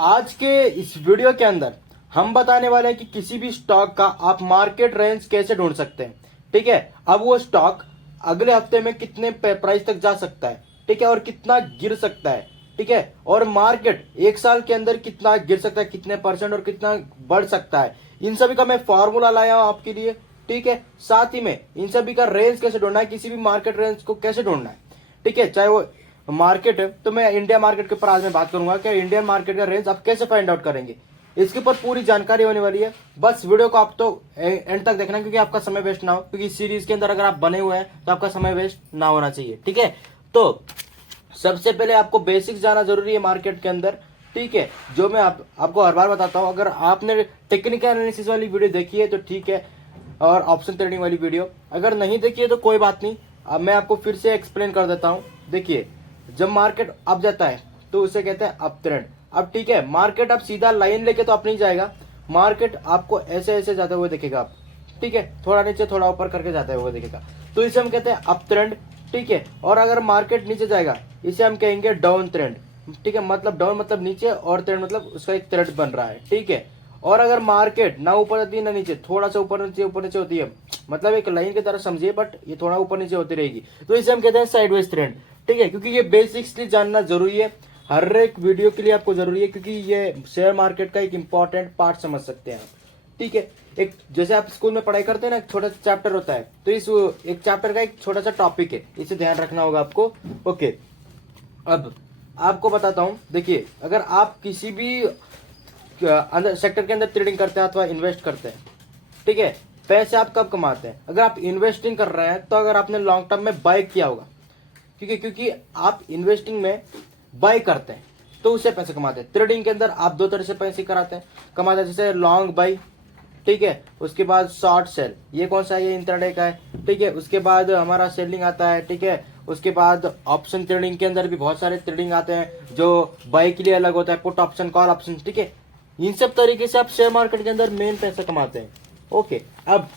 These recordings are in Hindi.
आज के इस वीडियो के अंदर हम बताने वाले हैं कि किसी भी स्टॉक का आप मार्केट रेंज कैसे ढूंढ सकते हैं। ठीक है, अब वो स्टॉक अगले हफ्ते में कितने प्राइस तक जा सकता है, ठीक है, और कितना गिर सकता है, ठीक है, और मार्केट एक साल के अंदर कितना गिर सकता है, कितने परसेंट और कितना बढ़ सकता है, इन सभी का मैं फॉर्मूला लाया हूं आपके लिए। ठीक है, साथ ही में इन सभी का रेंज कैसे ढूंढना है, किसी भी मार्केट रेंज को कैसे ढूंढना है। ठीक है, चाहे वो मार्केट है तो मैं इंडिया मार्केट के ऊपर आज मैं बात करूंगा कि इंडियन मार्केट का रेंज आप कैसे फाइंड आउट करेंगे, इसके ऊपर पूरी जानकारी होने वाली है। बस वीडियो को आप तो एंड तक देखना क्योंकि आपका समय वेस्ट ना हो, क्योंकि इस सीरीज के अंदर अगर आप बने हुए हैं तो आपका समय वेस्ट ना होना चाहिए। ठीक है, तो सबसे पहले आपको बेसिक्स जाना जरूरी है मार्केट के अंदर। ठीक है, जो मैं आपको हर बार बताता हूं, अगर आपने टेक्निकल एनालिसिस वाली वीडियो देखी है तो ठीक है, और ऑप्शन ट्रेडिंग वाली वीडियो अगर नहीं देखी है तो कोई बात नहीं, अब मैं आपको फिर से एक्सप्लेन कर देता हूं। देखिए, जब मार्केट अप जाता है तो उसे कहते हैं अप ट्रेंड। अब ठीक है, मार्केट अब सीधा लाइन लेके तो अप नहीं जाएगा, मार्केट आपको ऐसे ऐसे जाते हुए देखेगा आप। ठीक है, थोड़ा नीचे थोड़ा ऊपर करके जाते हुए देखेगा, तो इसे हम कहते हैं अप ट्रेंड। ठीक है, और अगर मार्केट नीचे जाएगा इसे हम कहेंगे डाउन ट्रेंड। ठीक है, मतलब डाउन मतलब नीचे और ट्रेंड मतलब उसका एक ट्रेंड बन रहा है। ठीक है, और अगर मार्केट ना ऊपर जाती है ना नीचे, थोड़ा सा ऊपर नीचे होती है, मतलब एक लाइन की तरह समझिए, बट ये थोड़ा ऊपर नीचे होती रहेगी, तो इसे हम कहते हैं साइडवेज ट्रेंड। ठीक है, क्योंकि ये बेसिक्सली जानना जरूरी है, हर एक वीडियो के लिए आपको जरूरी है, क्योंकि ये शेयर मार्केट का एक इंपॉर्टेंट पार्ट समझ सकते हैं आप। ठीक है, एक जैसे आप स्कूल में पढ़ाई करते हैं ना, एक छोटा सा चैप्टर होता है, तो इस एक चैप्टर का एक छोटा सा टॉपिक है, इसे ध्यान रखना होगा आपको। ओके, अब आपको बताता हूं। देखिए, अगर आप किसी भी अंदर सेक्टर के अंदर ट्रेडिंग करते हैं अथवा इन्वेस्ट करते हैं, ठीक है, पैसे आप कब कमाते हैं, अगर आप इन्वेस्टिंग कर रहे हैं तो अगर आपने लॉन्ग टर्म में बाय किया होगा। क्योंकि आप इन्वेस्टिंग में बाय करते हैं तो उससे पैसे कमाते हैं। ट्रेडिंग के अंदर आप दो तरह से पैसे कमाते हैं, जैसे लॉन्ग बाय, ठीक है, उसके बाद शॉर्ट सेल, ये कौन सा है, ये इंट्राडे का है। ठीक है, उसके बाद हमारा सेलिंग आता है। ठीक है, उसके बाद ऑप्शन ट्रेडिंग के अंदर भी बहुत सारे ट्रेडिंग आते हैं, जो बाय के लिए अलग होता है, पुट ऑप्शन, कॉल ऑप्शन। ठीक है, इन सब तरीके से आप शेयर मार्केट के अंदर मेन पैसा कमाते हैं। ओके, अब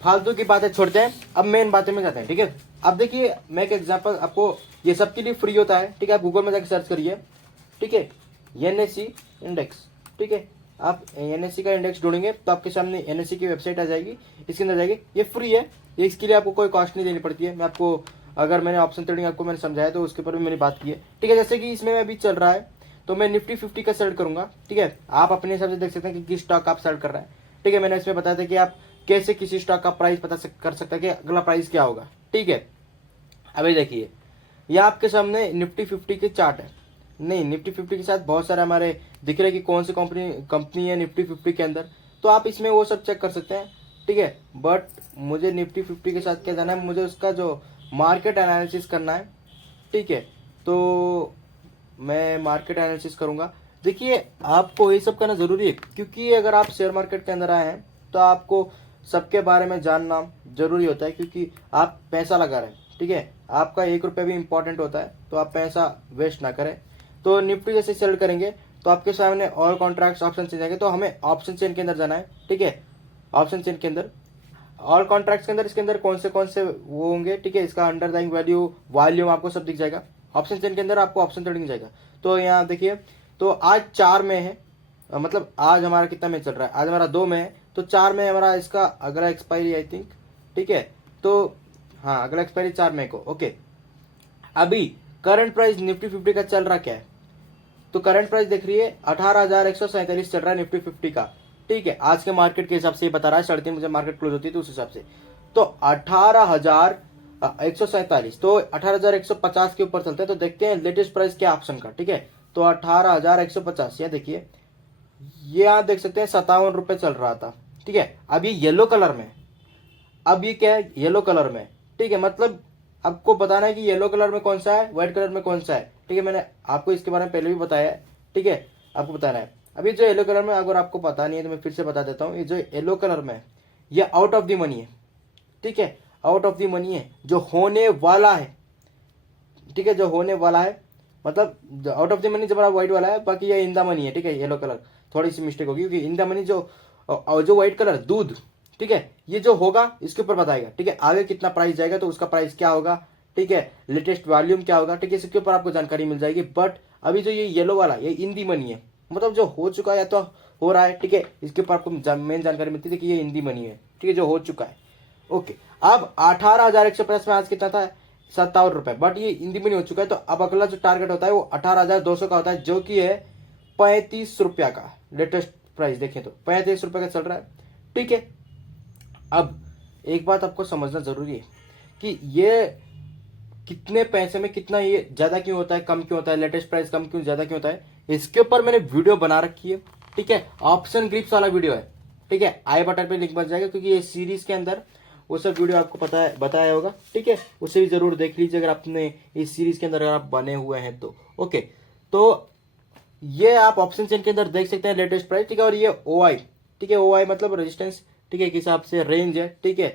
फालतू की बातें छोड़ते हैं, अब मेन बातें में जाते हैं। ठीक है, अब देखिए, मैं एक एग्जांपल आपको, ये सबके लिए फ्री होता है। ठीक है, आप गूगल में जाकर सर्च करिए। ठीक है, एनएससी इंडेक्स। ठीक है, आप एनएससी का इंडेक्स ढूंढेंगे तो आपके सामने एनएससी की वेबसाइट आ जाएगी, इसके अंदर जाएगी, ये फ्री है, इसके लिए आपको कोई कॉस्ट नहीं देनी पड़ती है। मैं आपको, अगर मैंने ऑप्शन ट्रेडिंग आपको मैंने समझाया तो उसके ऊपर भी मैंने बात की है। ठीक है, जैसे कि इसमें अभी चल रहा है तो मैं निफ्टी 50 का सेलेक्ट करूंगा। ठीक है, आप अपने हिसाब से देख सकते हैं कि किस स्टॉक आप सेलेक्ट कर रहे हैं। ठीक है, मैंने इसमें बताया था कि आप कैसे किसी स्टॉक का प्राइस पता कर सकते हैं कि अगला प्राइस क्या होगा। ठीक है, अभी देखिए, ये आपके सामने निफ्टी 50 के चार्ट है। नहीं, निफ्टी 50 के साथ बहुत सारे हमारे दिख रहे हैं कि कौन सी कंपनी है निफ्टी 50 के अंदर, तो आप इसमें वो सब चेक कर सकते हैं। ठीक है, बट मुझे निफ्टी 50 के साथ क्या जाना है, मुझे उसका जो मार्केट एनालिसिस करना है। ठीक है, तो मैं मार्केट एनालिसिस करूंगा। देखिए, आपको ये सब करना जरूरी है, क्योंकि अगर आप शेयर मार्केट के अंदर आए हैं तो आपको सबके बारे में जानना जरूरी होता है, क्योंकि आप पैसा लगा रहे हैं। ठीक है, आपका 1 रुपया भी इंपॉर्टेंट होता है, तो आप पैसा वेस्ट ना करें। तो निफ्टी जैसे सेलेक्ट करेंगे तो आपके सामने ऑल कॉन्ट्रैक्ट्स ऑप्शन चेन जाएंगे, तो हमें ऑप्शन चेन के अंदर जाना है। ठीक है, ऑप्शन चेन के अंदर, ऑल कॉन्ट्रैक्ट्स के अंदर, इसके अंदर कौन से वो होंगे। ठीक है, इसका अंडरलाइंग वैल्यू, वॉल्यूम आपको सब दिख जाएगा। ऑप्शन चेन के अंदर आपको ऑप्शन ट्रेडिंग जाएगा। तो यहाँ देखिए, तो आज 4 में है, मतलब आज हमारा कितना में चल रहा है, आज हमारा 2 में है, तो 4 में हमारा इसका अगला एक्सपायरी आई थिंक। ठीक है, तो हाँ, अगला एक्सपायरी 4 मई को। ओके, अभी करंट प्राइस निफ्टी 50 का चल रहा क्या है, तो करंट प्राइस देख रही है 18,147 चल रहा है निफ्टी 50 का। ठीक है, आज के मार्केट के हिसाब से बता रहा है, 3:30 बजे मार्केट क्लोज होती है तो उस हिसाब से, तो 18,147, तो 18,150 के ऊपर चलते हैं। तो देखते हैं लेटेस्ट प्राइस क्या ऑप्शन का। ठीक है, तो 18,150, यह देखिए, ये आप देख सकते हैं 57 रुपए चल रहा था। ठीक है, अब ये येलो कलर में, अब ये क्या है, येलो कलर में। ठीक है, मतलब आपको बताना है कि येलो कलर में कौन सा है, व्हाइट कलर में कौन सा है। ठीक है, मैंने आपको इसके बारे में पहले भी बताया है। ठीक है, आपको बताना है। अभी जो येलो कलर में, अगर आपको पता नहीं है तो मैं फिर से बता देता हूँ, ये जो येलो कलर में है ये आउट ऑफ द मनी है। ठीक है, आउट ऑफ द मनी है, जो होने वाला है। ठीक है, जो होने वाला है, मतलब आउट ऑफ द मनी जो बड़ा व्हाइट वाला है, बाकी ये इन द मनी है। ठीक है, येलो कलर थोड़ी सी मिस्टेक होगी, क्योंकि इन द मनी जो व्हाइट कलर दूध, ठीक है, ये जो होगा इसके ऊपर बताएगा। ठीक है, आगे कितना प्राइस जाएगा तो उसका प्राइस क्या होगा। ठीक है, लेटेस्ट वॉल्यूम क्या होगा। ठीक है, इसके ऊपर आपको जानकारी मिल जाएगी। बट अभी जो ये येलो वाला, ये इन दी मनी है, मतलब जो हो चुका है या तो हो रहा है, ठीक है, इसके ऊपर आपको मेन जानकारी मिलती है कि ये हिंदी मनी है, ठीक है, जो हो चुका है। ओके, अब 18,150 में आज कितना था, 57 रुपए, बट ये हिंदी मनी हो चुका है। तो अब अगला जो टारगेट होता है वो 18,200 का होता है, जो कि है 35 रुपया का। लेटेस्ट प्राइस देखें तो 35 रुपये का चल रहा है, ठीक है। अब एक बात आपको समझना जरूरी है कि ये कितने पैसे में कितना, ये ज्यादा क्यों होता है, कम क्यों होता है, लेटेस्ट प्राइस कम क्यों ज्यादा क्यों होता है, इसके ऊपर मैंने वीडियो बना रखी है, ठीक है। ऑप्शन ग्रिप्स वाला वीडियो है, ठीक है, आई बटन पे लिंक बन जाएगा, क्योंकि ये सीरीज के अंदर वो सब वीडियो आपको पता है, बताया होगा, ठीक है, उसे भी जरूर देख लीजिए अगर आपने इस सीरीज के अंदर अगर आप बने हुए हैं तो। ओके, तो ये आप ऑप्शन चेन के अंदर देख सकते हैं लेटेस्ट प्राइस, ठीक है। और ये OI, ठीक है, OI मतलब रेजिस्टेंस, ठीक है, किस हिसाब से रेंज है, ठीक है।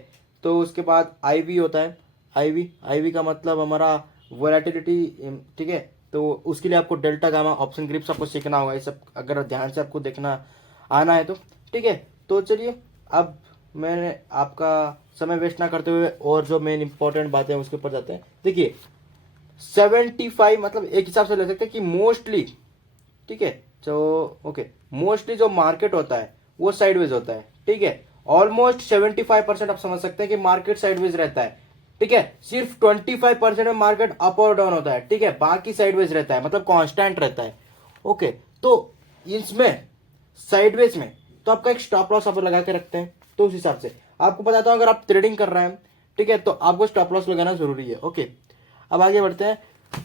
तो उसके बाद IV होता है, IV का मतलब हमारा वोलेटिलिटी, ठीक है। तो उसके लिए आपको डेल्टा गामा ऑप्शन ग्रिप्स आपको सीखना होगा, ये सब अगर ध्यान से आपको देखना आना है तो, ठीक है। तो चलिए, अब मैंने आपका समय वेस्ट ना करते हुए और जो मेन इंपॉर्टेंट बातें हैं उसके ऊपर जाते हैं। देखिए 75 मतलब एक हिसाब से ले सकते हैं कि मोस्टली, ठीक है, जो ओके, मोस्टली जो मार्केट होता है वो साइडवेज होता है, ठीक है। ऑलमोस्ट 75% आप समझ सकते हैं कि मार्केट साइडवेज रहता है, ठीक है। सिर्फ 25% में मार्केट अप और डाउन होता है, ठीक है, बाकी साइडवेज रहता है, मतलब कांस्टेंट रहता है। ओके, तो इसमें साइडवेज में तो आपका एक स्टॉप लॉस आप लगा के रखते हैं, तो उस हिसाब से आपको बताता हूं, अगर आप ट्रेडिंग कर रहे हैं, ठीक है, तो आपको स्टॉप लॉस लगाना जरूरी है। ओके, अब आगे बढ़ते हैं।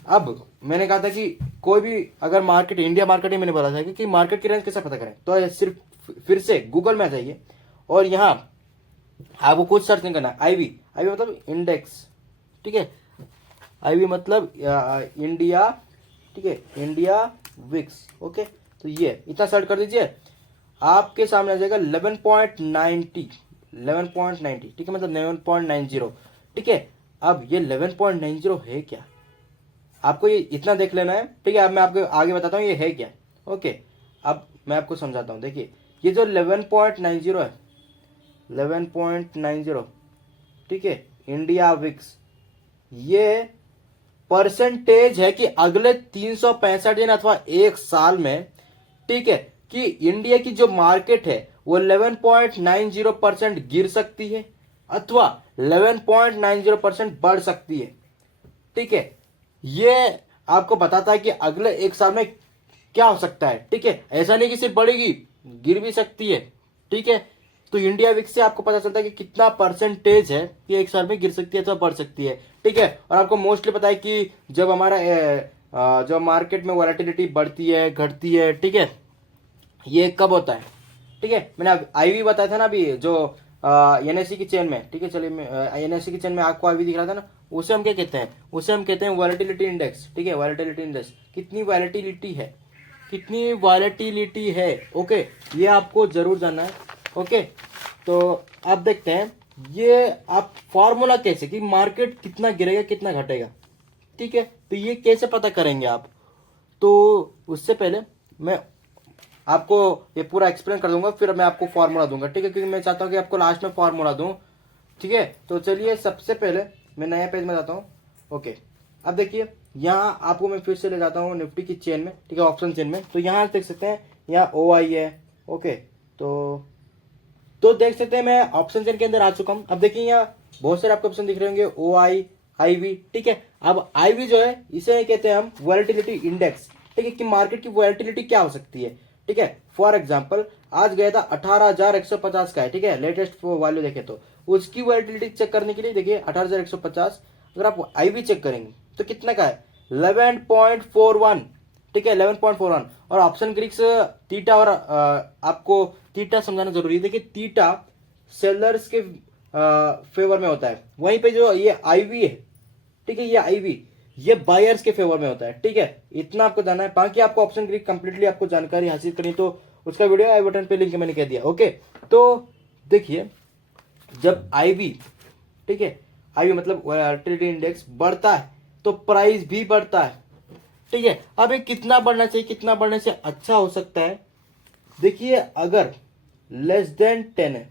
अब मैंने कहा था कि कोई भी अगर मार्केट, इंडिया मार्केट ही मैंने बोला था कि मार्केट की रेंज कैसे पता करें, तो सिर्फ फिर से गूगल में आ जाइए और यहाँ आपको कुछ सर्च नहीं करना। IV मतलब इंडेक्स, ठीक है, IV मतलब इंडिया, ठीक है, इंडिया विक्स। ओके, तो ये इतना सर्च कर दीजिए, आपके सामने आ जाएगा 11.90, 11.90, ठीक है, मतलब 11.90, ठीक है। अब ये 11.90 है क्या, आपको ये इतना देख लेना है, ठीक है। अब मैं आपको आगे बताता हूँ ये है क्या। ओके, अब मैं आपको समझाता हूँ। देखिए ये जो 11.90 है, 11.90, ठीक है, इंडिया विक्स, ये परसेंटेज है कि अगले 365 दिन अथवा एक साल में, ठीक है, कि इंडिया की जो मार्केट है वो 11.90% गिर सकती है अथवा 11.90% बढ़ सकती है, ठीक है। ये आपको बताता है कि अगले एक साल में क्या हो सकता है, ठीक है। ऐसा नहीं कि सिर्फ बढ़ेगी, गिर भी सकती है, ठीक है। तो इंडिया विक्स से आपको पता चलता है कि कितना परसेंटेज है कि एक साल में गिर सकती है अथवा बढ़ सकती है, ठीक है। और आपको मोस्टली पता है कि जब हमारा जो मार्केट में वॉलेटिलिटी बढ़ती है घटती है, ठीक है, ये कब होता है, ठीक है। मैंने IV बताया था ना अभी, जो NSE की चेन में, ठीक है, चलिए मैं NSE की चेन में आपको IV दिख रहा था ना, उसे हम क्या कहते हैं, उसे हम कहते हैं वॉलेटिलिटी इंडेक्स, ठीक है, वॉलेटिलिटी इंडेक्स, कितनी वॉलेटिलिटी है, कितनी वॉलेटिलिटी है। ओके, ये आपको जरूर जानना है। ओके, तो आप देखते हैं ये आप फॉर्मूला कैसे कि मार्केट कितना गिरेगा कितना घटेगा, ठीक है, तो ये कैसे पता करेंगे आप। तो उससे पहले मैं आपको ये पूरा एक्सप्लेन कर दूंगा, फिर मैं आपको फॉर्मूला दूंगा, ठीक है, क्योंकि मैं चाहता हूँ कि आपको लास्ट में फॉर्मूला दूं, ठीक है। तो चलिए सबसे पहले मैं नया पेज में जाता हूँ। ओके, अब देखिए यहाँ आपको मैं फिर से ले जाता हूँ निफ्टी की चेन में, ठीक है, ऑप्शन चेन में। तो यहाँ देख सकते हैं यहाँ OI है। ओके, तो देख सकते हैं मैं ऑप्शन चेन के अंदर आ चुका हूँ। अब देखिए यहाँ बहुत सारे आपको ऑप्शन दिख रहे होंगे, OI, IV, ठीक है। अब IV जो है इसे कहते हैं हम वॉलेटिलिटी इंडेक्स, ठीक है, कि मार्केट की वॉलेटिलिटी क्या हो सकती है, ठीक है। फॉर एग्जांपल आज गया था 18,150 का है, ठीक है, लेटेस्ट वैल्यू देखे तो उसकी वॉलेटिलिटी चेक करने के लिए देखिए 18,150, अगर आप IV चेक करेंगे तो कितना का है 11.41, ठीक है, 11.41। और ऑप्शन ग्रीक्स थीटा, और आपको थीटा समझाना जरूरी है। देखिए थीटा सेलर्स के फेवर में होता है, वहीं पे जो ये IV है, ठीक है, ये IV ये बायर्स के फेवर में होता है, ठीक है, इतना आपको जानना है। बाकी आपको ऑप्शन ग्रीक कंप्लीटली आपको जानकारी हासिल करनी तो उसका वीडियो आई बटन पे लिंक मैंने कह दिया। ओके, तो देखिए जब IV, ठीक है, IV मतलब वॉलेटिलिटी इंडेक्स बढ़ता है तो प्राइस भी बढ़ता है, ठीक है। अब ये कितना बढ़ना चाहिए, कितना बढ़ने से अच्छा हो सकता है। देखिए अगर लेस देन 10 है,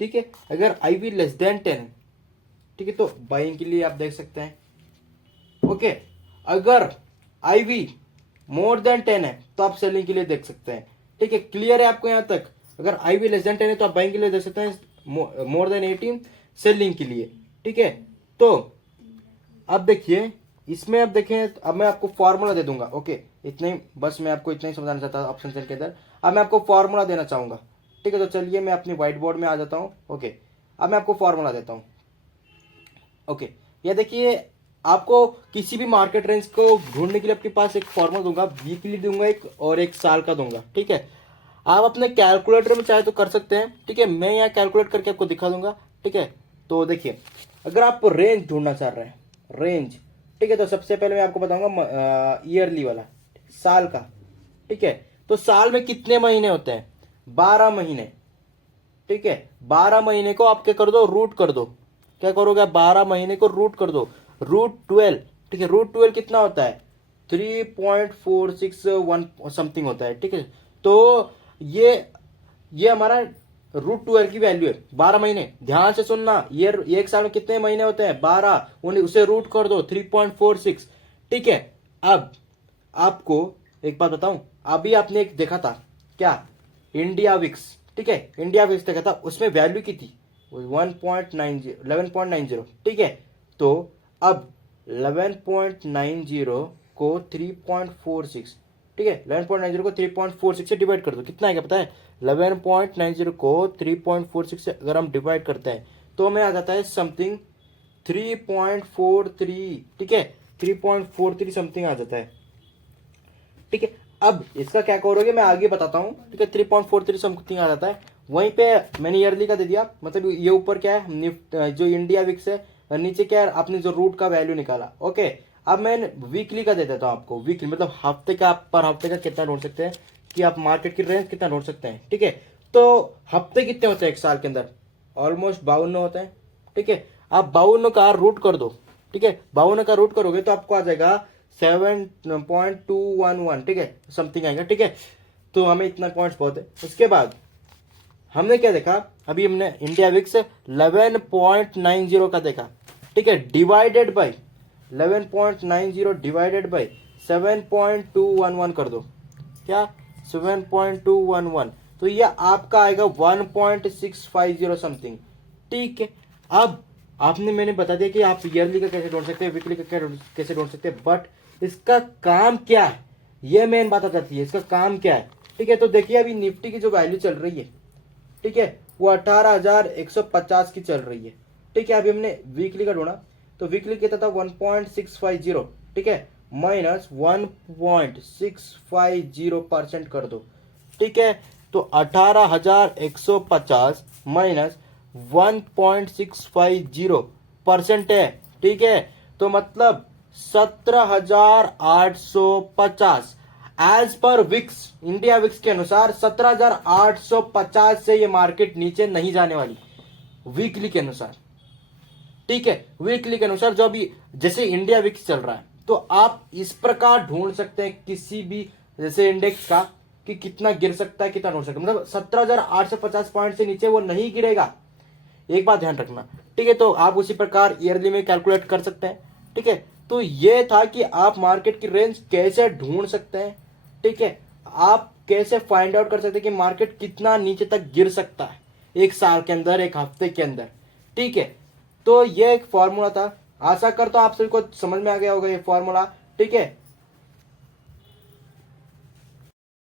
ठीक है, अगर IV लेस देन 10 है, ठीक है, तो बाइंग के लिए आप देख सकते हैं। ओके, अगर IV मोर देन 10 है तो आप सेलिंग के लिए देख सकते हैं। ठीक है, क्लियर है आपको यहाँ तक? अगर आई भी लेस देन 10 है तो आप बाइंग के लिए देख सकते हैं, मोर देन 18 सेलिंग के लिए। ठीक है, तो अब देखिए इसमें, अब देखें, अब मैं आपको फॉर्मूला दे दूंगा। ओके, इतने ही बस, मैं आपको इतना ही समझाना चाहता हूँ ऑप्शन सेल के अंदर। अब मैं आपको फॉर्मूला देना चाहूंगा। ठीक है, तो चलिए मैं अपनी व्हाइट बोर्ड में आ जाता हूँ। ओके, अब मैं आपको फॉर्मूला देता हूँ। ओके, ये देखिए, आपको किसी भी मार्केट रेंज को ढूंढने के लिए आपके पास एक फॉर्मूला दूंगा, वीकली दूंगा एक, और एक साल का दूंगा। ठीक है, आप अपने कैलकुलेटर में चाहे तो कर सकते हैं। ठीक है, मैं यहाँ कैलकुलेट करके आपको दिखा दूंगा। ठीक है, तो देखिए, अगर आप रेंज ढूंढना चाह रहे हैं, रेंज, ठीक है, तो सबसे पहले मैं आपको बताऊंगा ईयरली वाला, साल का। ठीक है, तो साल में कितने महीने होते हैं? 12 महीने। ठीक है, 12 महीने को आप क्या कर दो, रूट कर दो। क्या करोगे? 12 महीने को रूट कर दो, रूट 12। ठीक है, रूट 12 कितना होता है? 3.461 समथिंग होता है। ठीक है, तो ये हमारा रूट 12 की वैल्यू है। 12 महीने, ध्यान से सुनना, ये एक साल में कितने महीने होते हैं? 12, उसे रूट कर दो 3.46। ठीक है, अब आपको एक बात बताऊं, अभी आपने एक देखा था क्या, इंडिया विक्स। ठीक है, इंडिया विक्स देखा था, उसमें वैल्यू की थी 1.90, 11.90। ठीक है, तो अब 11.90 को 3.46, ठीक है, 11.90 को 3.46 से डिवाइड कर दो, कितना आएगा पता है? 11.90 को 3.46 से अगर हम डिवाइड करते हैं तो हमें आ जाता है समथिंग 3.43। ठीक है, 3.43 समथिंग आ जाता है। ठीक है, अब इसका क्या करोगे मैं आगे बताता हूँ। ठीक है, 3.43 समथिंग आ जाता है। वहीं पे मैंने ईयरली का दे दिया, मतलब ये ऊपर क्या है, निफ्ट जो इंडिया विक्स है, और नीचे क्या है, आपने जो रूट का वैल्यू निकाला। ओके, अब मैं वीकली का दे देता हूँ आपको। वीकली मतलब हफ्ते का, आप पर हफ्ते का कितना ढूंढ सकते हैं, कि आप मार्केट की रेंज कितना ढूंढ सकते हैं। ठीक है, तो हफ्ते कितने होते हैं एक साल के अंदर? ऑलमोस्ट 52 होते हैं। ठीक है, आप 52 का रूट कर दो। ठीक है, 52 का रूट करोगे तो आपको आ जाएगा 7.211। ठीक है, समथिंग आएगा। ठीक है, तो हमें इतना पॉइंट्स बहुत है। उसके बाद हमने क्या देखा, अभी हमने इंडिया विक्स 11.90 का देखा। ठीक है, डिवाइडेड बाय 11.90 डिवाइडेड बाय 7.211 कर दो, क्या 7.211, तो ये आपका आएगा 1.650 समथिंग। ठीक है, अब आपने, मैंने बता दिया कि आप ईयरली का कैसे ढूंढ सकते हैं, वीकली का कैसे ढूंढ सकते हैं, बट इसका काम क्या है, ये मेन बात आ जाती है, इसका काम क्या है। ठीक है, तो देखिए अभी निफ्टी की जो वैल्यू चल रही है, ठीक है, वो 18,150 की चल रही है। ठीक है, अभी हमने वीकली का ढूंढा, तो वीकली कितना था? 1.650। ठीक है, माइनस 1.650% कर दो। ठीक है, तो 18,150 माइनस 1.650% है। ठीक है, तो मतलब 17,850 as per Vicks, India VIX के अनुसार 17,850 से ये मार्केट नीचे नहीं जाने वाली, वीकली के अनुसार। ठीक है, वीकली के अनुसार जो अभी जैसे इंडिया विक्स चल रहा है, तो आप इस प्रकार ढूंढ सकते हैं किसी भी जैसे इंडेक्स का, कि कितना गिर सकता है, कितना ढूंढ सकता है, मतलब 17,850 पॉइंट से नीचे वो नहीं गिरेगा। एक बात ध्यान रखना। ठीक है, तो आप उसी प्रकार ईयरली में कैलकुलेट कर सकते हैं। ठीक है, तो ये था कि आप मार्केट की रेंज कैसे ढूंढ सकते हैं। ठीक है, आप कैसे फाइंड आउट कर सकते हैं कि मार्केट कितना नीचे तक गिर सकता है एक साल के अंदर, एक हफ्ते के अंदर। ठीक है, तो ये एक फॉर्मूला था। आशा करता हूं आप सभी को समझ में आ गया होगा ये फॉर्मूला। ठीक है,